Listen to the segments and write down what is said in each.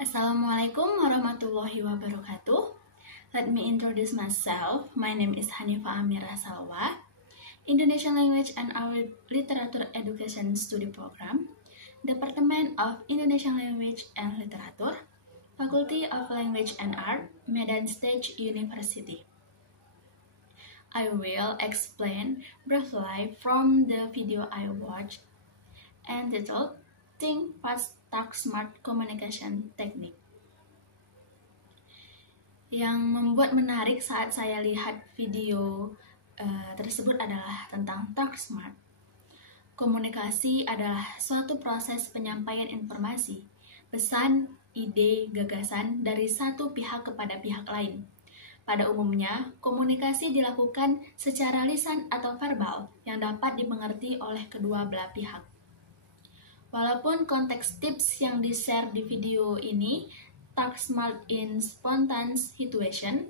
Assalamualaikum warahmatullahi wabarakatuh. Let me introduce myself. My name is Hanifa Amira Salwa, Indonesian Language and Literature Education Study Program, Department of Indonesian Language and Literature, Faculty of Language and Art, Medan State University. I will explain briefly from the video I watched entitled Think Fast, Talk Smart Communication Technique. Yang membuat menarik saat saya lihat video tersebut adalah tentang talk smart. Komunikasi adalah suatu proses penyampaian informasi, pesan, ide, gagasan dari satu pihak kepada pihak lain. Pada umumnya, komunikasi dilakukan secara lisan atau verbal yang dapat dimengerti oleh kedua belah pihak. Walaupun konteks tips yang di-share di video ini talk smart in spontaneous situation,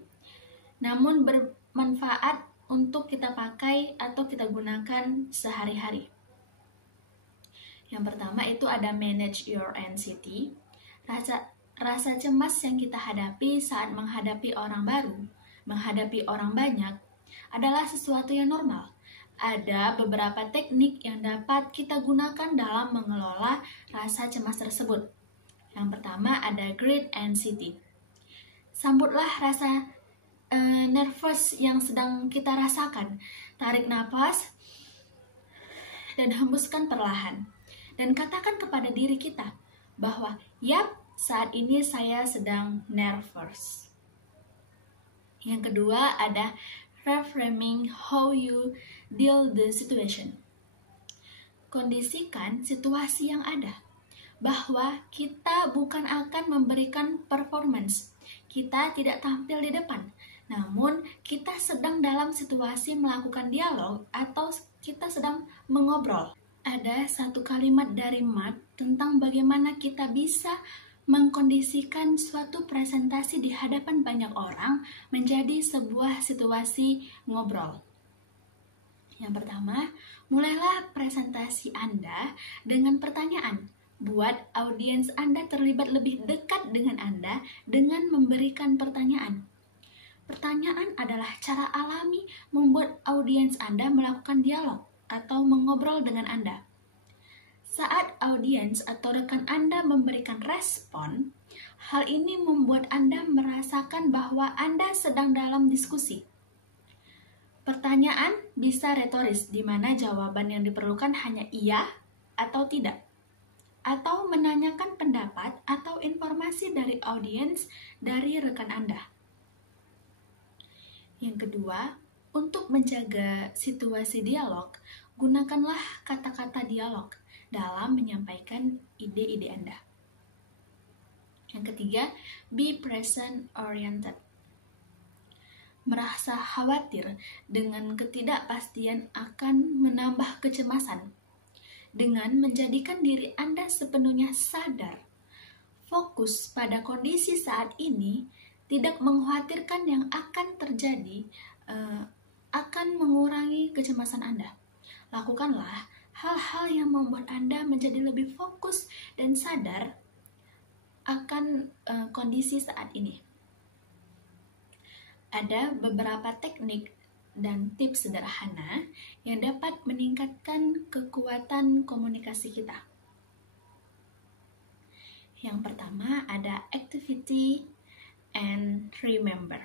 namun bermanfaat untuk kita pakai atau kita gunakan sehari-hari. Yang pertama itu ada manage your anxiety. Rasa cemas yang kita hadapi saat menghadapi orang baru, menghadapi orang banyak, adalah sesuatu yang normal. Ada beberapa teknik yang dapat kita gunakan dalam mengelola rasa cemas tersebut. Yang pertama ada great anxiety. Sambutlah rasa nervous yang sedang kita rasakan. Tarik nafas dan hembuskan perlahan. Dan katakan kepada diri kita bahwa, yap, saat ini saya sedang nervous. Yang kedua ada reframing how you deal the situation. Kondisikan situasi yang ada, bahwa kita bukan akan memberikan performance. Kita tidak tampil di depan, namun kita sedang dalam situasi melakukan dialog atau kita sedang mengobrol. Ada satu kalimat dari Matt tentang bagaimana kita bisa mengkondisikan suatu presentasi di hadapan banyak orang menjadi sebuah situasi ngobrol. Yang pertama, mulailah presentasi Anda dengan pertanyaan. Buat audiens Anda terlibat lebih dekat dengan Anda dengan memberikan pertanyaan. Pertanyaan adalah cara alami membuat audiens Anda melakukan dialog atau mengobrol dengan Anda. Saat audiens atau rekan Anda memberikan respon, hal ini membuat Anda merasakan bahwa Anda sedang dalam diskusi. Pertanyaan bisa retoris, di mana jawaban yang diperlukan hanya iya atau tidak, atau menanyakan pendapat atau informasi dari audiens dari rekan Anda. Yang kedua, untuk menjaga situasi dialog, gunakanlah kata-kata dialog dalam menyampaikan ide-ide Anda. Yang ketiga, be present-oriented. Merasa khawatir dengan ketidakpastian akan menambah kecemasan. Dengan menjadikan diri Anda sepenuhnya sadar, fokus pada kondisi saat ini, tidak mengkhawatirkan yang akan terjadi, akan mengurangi kecemasan Anda. Lakukanlah hal-hal yang membuat Anda menjadi lebih fokus dan sadar akan kondisi saat ini. Ada beberapa teknik dan tips sederhana yang dapat meningkatkan kekuatan komunikasi kita. Yang pertama ada activity and remember.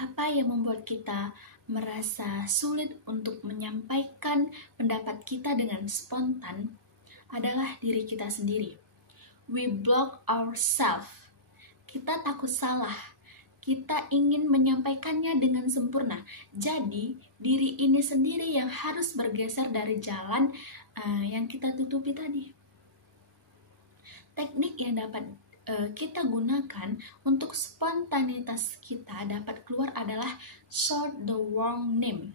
Apa yang membuat kita merasa sulit untuk menyampaikan pendapat kita dengan spontan adalah diri kita sendiri. We block ourselves. Kita takut salah. Kita ingin menyampaikannya dengan sempurna. Jadi, diri ini sendiri yang harus bergeser dari jalan yang kita tutupi tadi. Teknik yang dapat kita gunakan untuk spontanitas kita dapat keluar adalah short the wrong name.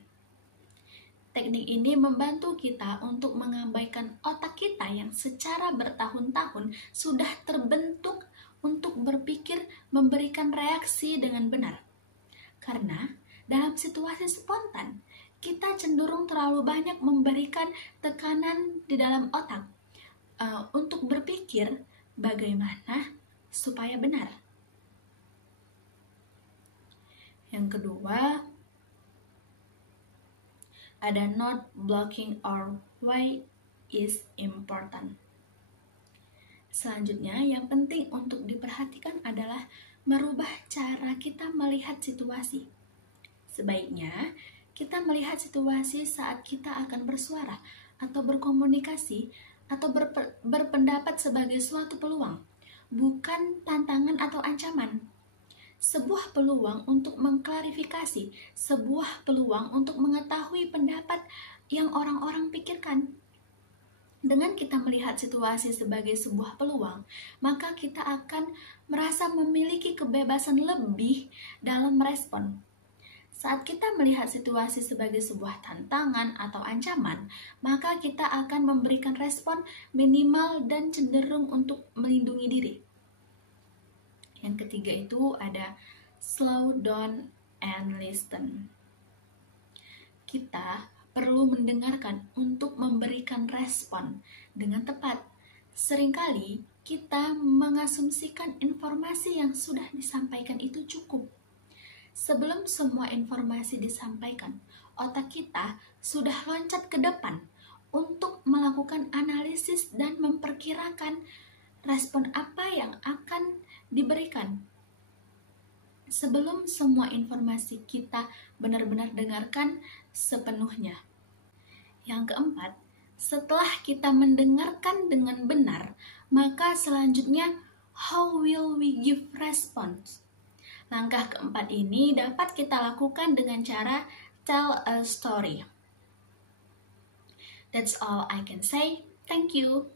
Teknik ini membantu kita untuk mengabaikan otak kita yang secara bertahun-tahun sudah terbentuk untuk berpikir memberikan reaksi dengan benar. Karena dalam situasi spontan, kita cenderung terlalu banyak memberikan tekanan di dalam otak. untuk berpikir bagaimana supaya benar. Yang kedua, ada not blocking or why is important. Selanjutnya, yang penting untuk diperhatikan adalah merubah cara kita melihat situasi. Sebaiknya, kita melihat situasi saat kita akan bersuara atau berkomunikasi atau berpendapat sebagai suatu peluang, bukan tantangan atau ancaman. Sebuah peluang untuk mengklarifikasi, sebuah peluang untuk mengetahui pendapat yang orang-orang pikirkan. Dengan kita melihat situasi sebagai sebuah peluang, maka kita akan merasa memiliki kebebasan lebih dalam merespon. Saat kita melihat situasi sebagai sebuah tantangan atau ancaman, maka kita akan memberikan respon minimal dan cenderung untuk melindungi diri. Yang ketiga itu ada slow down and listen. Kita perlu mendengarkan untuk memberikan respon dengan tepat. Seringkali kita mengasumsikan informasi yang sudah disampaikan itu cukup. Sebelum semua informasi disampaikan, otak kita sudah loncat ke depan untuk melakukan analisis dan memperkirakan respon apa yang akan diberikan. Sebelum semua informasi kita benar-benar dengarkan sepenuhnya. Yang keempat, setelah kita mendengarkan dengan benar, maka selanjutnya, how will we give response? Langkah keempat ini dapat kita lakukan dengan cara tell a story. That's all I can say. Thank you.